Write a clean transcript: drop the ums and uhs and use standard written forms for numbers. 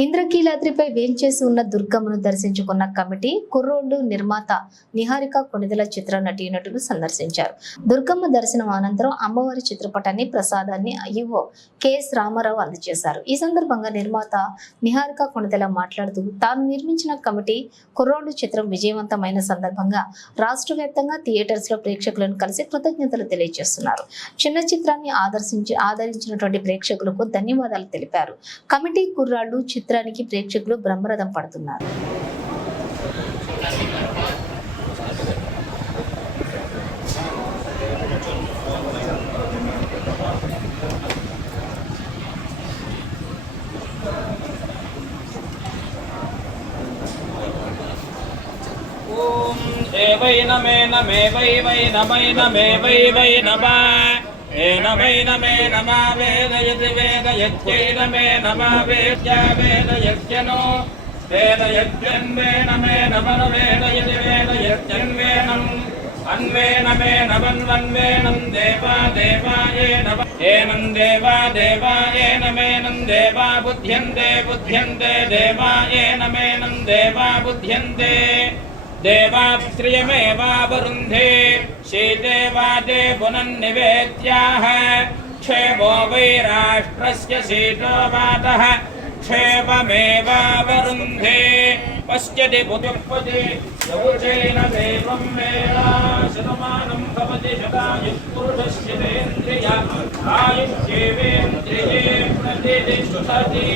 ఇంద్రకీలాద్రిపై వేంచేసి ఉన్న దుర్గమ్మను దర్శించుకున్న కమిటీ కుర్రోళ్లు నిర్మాత నిహారిక కొణిదెల చిత్ర నటీనటులు సందర్శించారు. దుర్గమ్మ దర్శనం అనంతరం అమ్మవారి చిత్రపటాన్ని ప్రసాదాన్ని ఈవో కెఎస్ రామారావు అందజేశారు. ఈ సందర్భంగా నిర్మాత నిహారిక కొణిదెల మాట్లాడుతూ తాను నిర్మించిన కమిటీ కుర్రోళ్లు చిత్రం విజయవంతమైన సందర్భంగా రాష్ట్ర వ్యాప్తంగా థియేటర్స్ లో ప్రేక్షకులను కలిసి కృతజ్ఞతలు తెలియజేస్తున్నారు. చిన్న చిత్రాన్ని ఆదరించినటువంటి ప్రేక్షకులకు ధన్యవాదాలు తెలిపారు. కమిటీ కుర్రాళ్లు చిత్రానికి ప్రేక్షకులు బ్రహ్మరథం పడుతున్నారు. ఓం ఏవై నమే నమే వై వై నమై నమే వై వై నమా ఏనమై నమే నమా వేదయతి వేదయత్యై నమే నమా వేద్యా వేదయత్యనో వేదయత్యన్వే నమే నమను వేదయతి వేదయత్యన్వేనం అన్వేనమే నమన్వన్వేనం దేవా దేవాయే నమ ఏనం దేవా దేవాయే నమేనం దేవా బుధ్యంతే బుధ్యంతే దేవాయే నమేనం దేవా బుధ్యంతే देवाश्रियमेवावरुन्धे शीते वाते पुनन्निवेद्याः क्षेमो वै राष्ट्रस्य शीतो वातः क्षेममेवावरुन्धे पश्यति पुत्युत्पत्ति यौचेन देवं वेदा शतमानं भवति शतायुः पुरुषस्येन्द्रिय आयुष्येवेन्द्रिये प्रतिष्ठति